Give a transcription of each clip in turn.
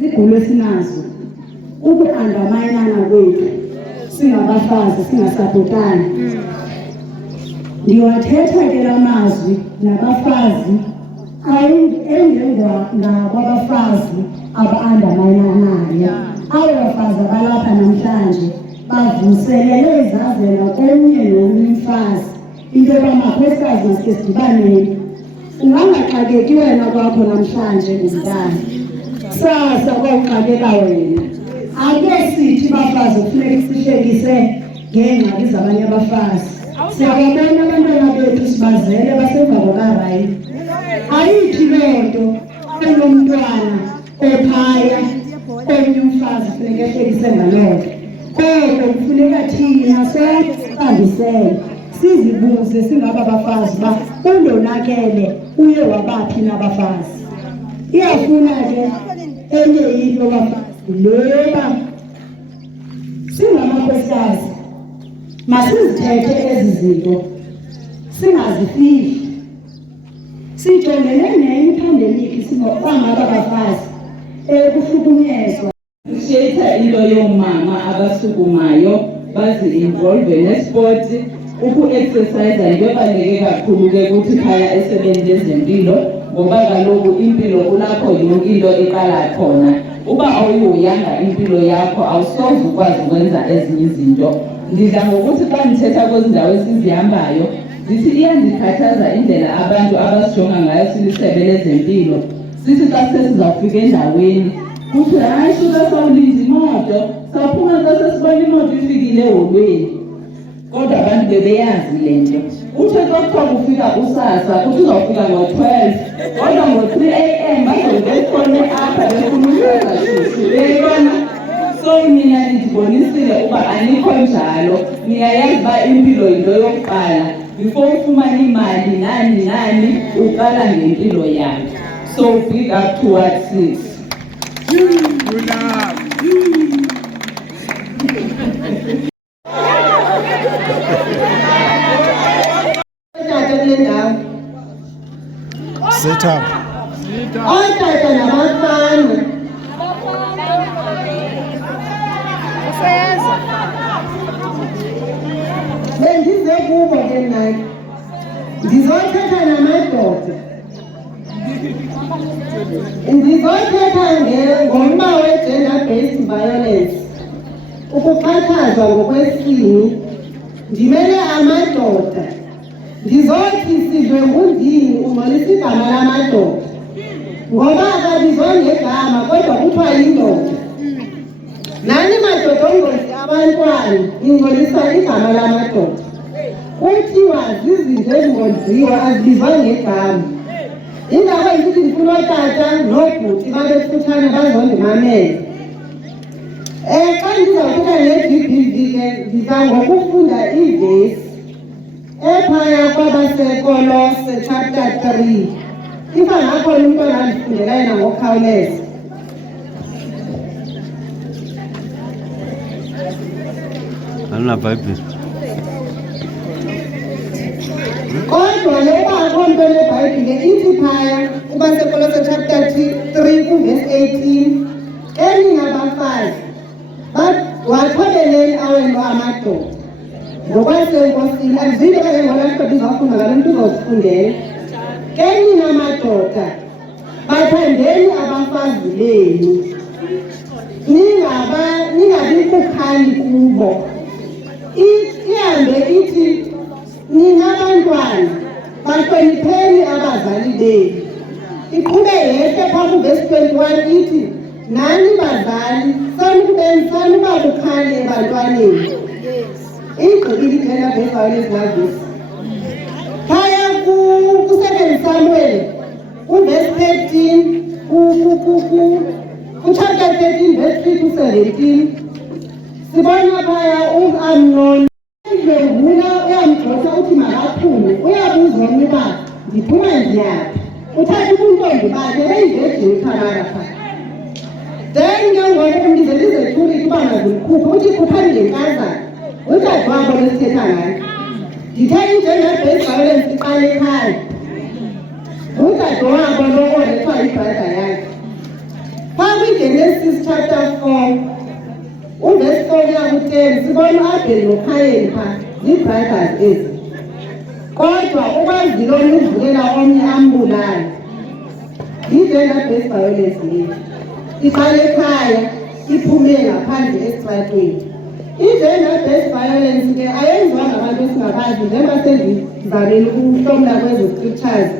Izigulo esinazo uku-undermine-ana kwethu singabafazi singasapotani. Ndiwathetha ke la mazwi nabafazi engengwa ngakwabafazi aba-undermine-anayo. Abo bafazi abalapha namhlanje bavuselele izazela komnye nomnye umfazi into yoba makhosikazi masike sidibaneni. Ungangaxakeki wena kwakho namhlanje ngumntana, sasa kwawuxakeka wena. Ake sithi bafazi kufuneka sihlekise ngeengxaki zabanye abafazi. Siyababona abantwana bethu sibazele basemva kwakarayi. Ayithi loo nto enomntwana ophaya omnye umfazi funeka ehlekise ngaloo nto. Kodwa kufuneka thina sonke sihambisene sizibuze singaba bafazi uba undonakele uye wabaphi nabafazi. Iyafuna ke enye into bafazi leba singamakhosikazi masizithethe ezi zinto singazifihli. Sijongene neyiphandemikhi singokwangaba bafazi kuhlukunyezwa. Shetha into yomama abasukumayo bazi-involve nesport. Uku-exercise into ebaluleke kakhulu ke kuthi phaya esebeni lezempilo, ngoba kaloku impilo kulapho yonke into eqala khona. Uba awuyoyanga impilo yakho awusoze ukwazi ukwenza ezinye izinto. Ndidla ngokuthi xa ndithetha kwezi ndawo esizihambayo ndithi iyandikhathaza indlela abantu abasijonga ngayo silisebe lezempilo. Sithi xa sesizawufika endaweni kuthi hayi suka sawulinda imoto, sawuphuma xa sesibona imoto ifikile eholweni. Kodwa abantu bebeyazi le nto. Uthe xa kuthiwa kufika usasa kuthi uzawufika ngo-12, kodwa ngo-3 AM bazobefone apha befuna ukwenza shushu. Beyibona? So mina ndibonisile uba anikho njalo. Niyayazi uba impilo yinto yokuqala. Before ufumane imali nani uqala ngempilo yakho. So big up towards this. Good luck. Sit up. Otata nabafana bendize kubo ke naye ndizothetha namadoda, ndizothetha ngomba we-gender-based violence, ukuxhatshazwa ngokwesini. Ndimele amadoda ndizothi sidlwengundini ungcolisa igama lamadoda, ngoba akabizwa ngegama kodwa kuthiwa yindoda. Nani madoda ongcolisi abantwana ingcolisa igama lamadoda. Kuthiwa zizinto ezingolisiwe azibizwa ngegama. Indaba yokuthi ndifuna otata nobhuti babekufutshane bazondimamela. Xa ndizawuthetha nge-GBV ke ndiza ngokufunda ivesi ephaya kwabasekolose chapter 3. Ifa ngakhona umntwana andifundela yena ngokukhawuleza. Anginabhayibhile. Kodwa noba akho nto lebhayibhile ithi phaya kwabasekolose chapter 3 kuvesi 18, enye ngabafazi wathobeleni awenu amadoda ngokwasenkosini. Azizinto ke ngolahlobo izawufunda ngalo mntu uzozifundela. Kenye namadoda bathandeni abafazi benu, ningabi kukhali kubo. Ihambe ithi ninabantwana bahlonipheni abazali benu. Iqhube yehle phaa kuvesi 21 ithi nani bazali sanuba bukhali ebantwaneni. Igqibile i-gender-based violence ngavesi phaya ku-2 Samuel kuvesi 13 kuchapter 13 verse 3 to 17 sibona phaya u-Amnon udlwengula uyamgxotha uthi makaphume. Uyabuza omnye uba ndiphuma ndiyaphi, uthatha ubuntombi bakhe beyivejini phamara phaa. Then ke ngoku ndize ndizethulile uba mazilikhuphe uthi khuphani ngenkazana. Utata wabo lesithetha ngayo ndithe i-gender-based violence iqala ekhaya. Utata wabo lo orethwa ibrada yakhe Genesis chapter 4, verse 4 10, sibona uAbel noKayini pha zii-brothers ezi. Kodwa ukwazile omnye uvukela omnye ambulala. I-gender-based violence leyi iqala ekhaya iphume ngaphandle esitratweni. I-gender-based violence ke ayenziwa ngabantu esingabazi njengoba sendizamile ukuhlomla kwezo scriptures,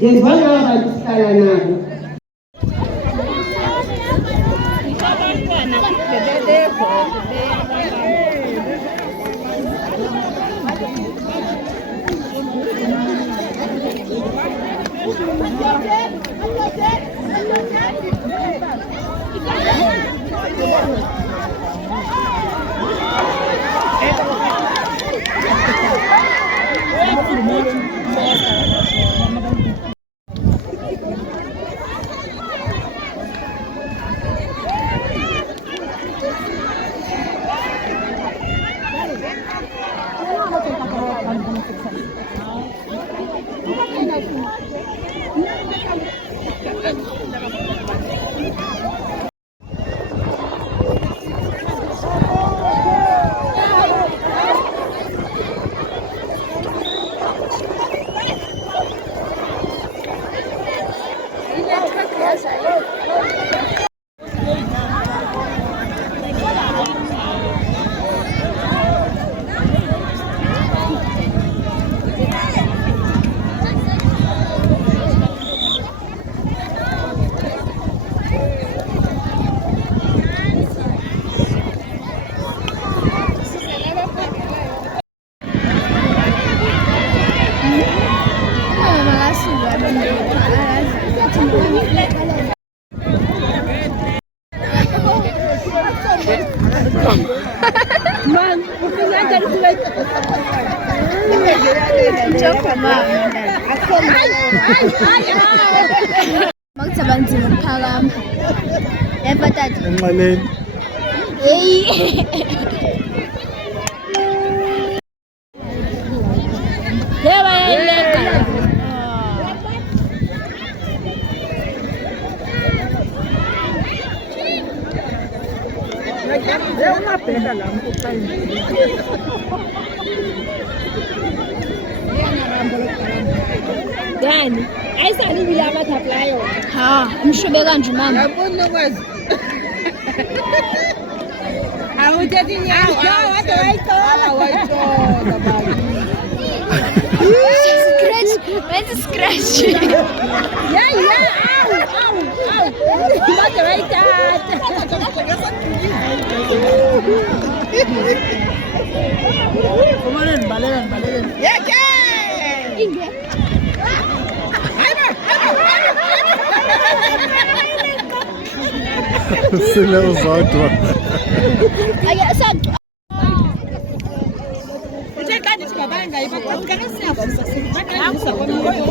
yenziwa ngaba bantu sihlala nabo. Makuzabanzima ukuphakama. Yepha tata. Enqaleni. Hey. Yeba yayileka. Ungabheka la mkuqayini. Yani, ayisali bila amathaplayo. Ha, umshobe kanje mama. Yabona ukwazi. Awuthethe inyawo. Wade wayithola. Wayithola baba. Scratch, where's scratch? Yeah, au. Wade wayithatha. Kumaneni balekeni. Yeke! Inge. Sile uzodwa. Aya santu. Uthe kanti sibabanga ngayiba kodwa ngesiyabo sasibaqalisa komoyo.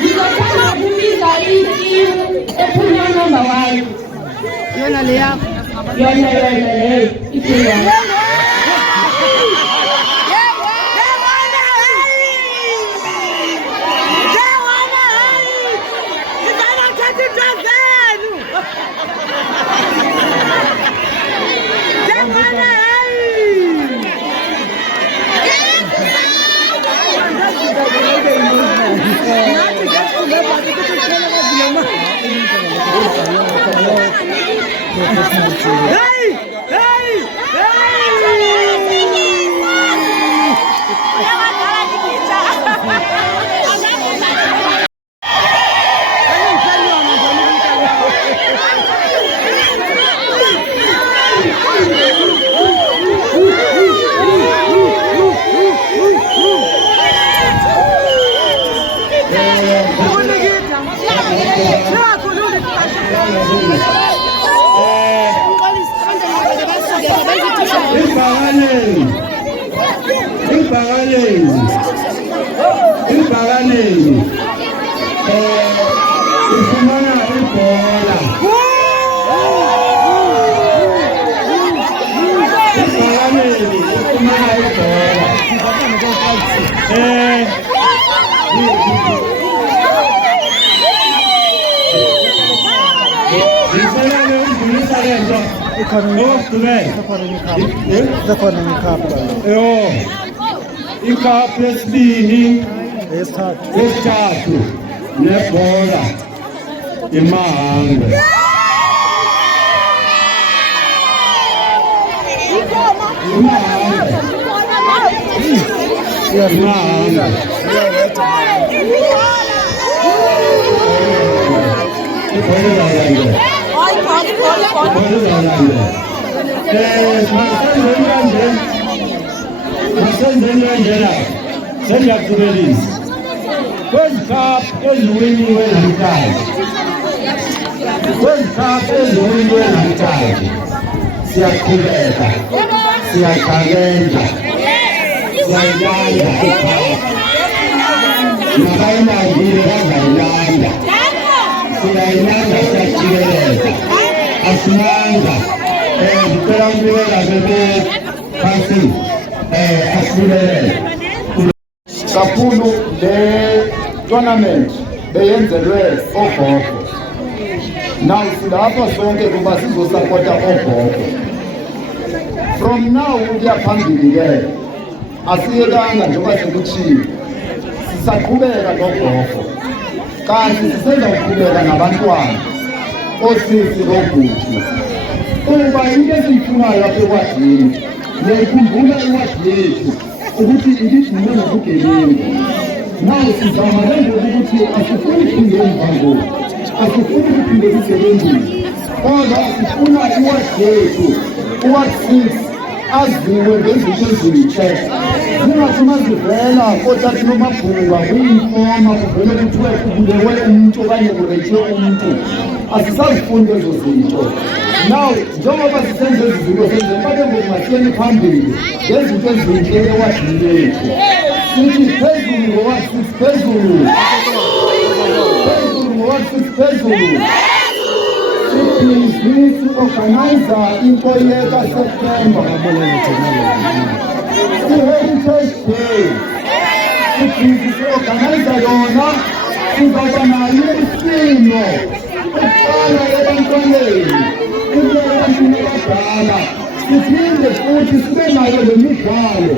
Ngizothanda ukubiza itimu ephunywa number 1. Yona le yakho. Yona le itimu yakho. Ikhapu yesibini yesithathu nebhola imahanga. Sendiyakubelisa kwezi khaphu eziwiniwe namhlanje, siyaqhubeka, siyaqhakeza, siyayilanda ikhaphu nabayilangile bazayilanda, siyayilanda, siyajikeleza, asimanga. Ngicela umbikela bebephansi asibulele kakhulu. Le tournament beyenzelwe ogogo. Now silapha sonke kuba sizosapota ogogo. From now ukuya phambili ke asiyekanga njengoba sekuthiwe, sisaqhubeka nogogo, kanti sisenza ukuqhubeka nabantwana, osisi bobuthi. Kuba into esiyifunayo apha ekwadini, niyayikhumbula iwadi yethu ukuthi ilidinwe ngobugebengu. Nawe sizama njengoba ukuthi asifuni kuphinde emva ngoku, asifuni kuphinde kusebenzile, kodwa sifuna iwadi yethu, iwadi 6 aziwe ngezinto ezintsha. Zingathi mazivela kothathi nomabhunga kuyinfoma kuvele kuthiwe kubulewe umuntu okanye kuretshe umuntu, asisazifuni lezo zinto. Now njengoba sisenze ezi zinto senze bake ngokungasiyeni phambili ngezinto ezinhle ewadini lethu. Sithi phezulu ngowadi 6, phezulu ngowadi 6, phezulu. Sibhizinisi organiza into yeka September, i-Heritage Day. Sibhizinisi organiza yona, sizaba nayo isimo ukuqala ebantwaneni, into ebantwini abadala. Siphinde futhi sibe nayo le midlalo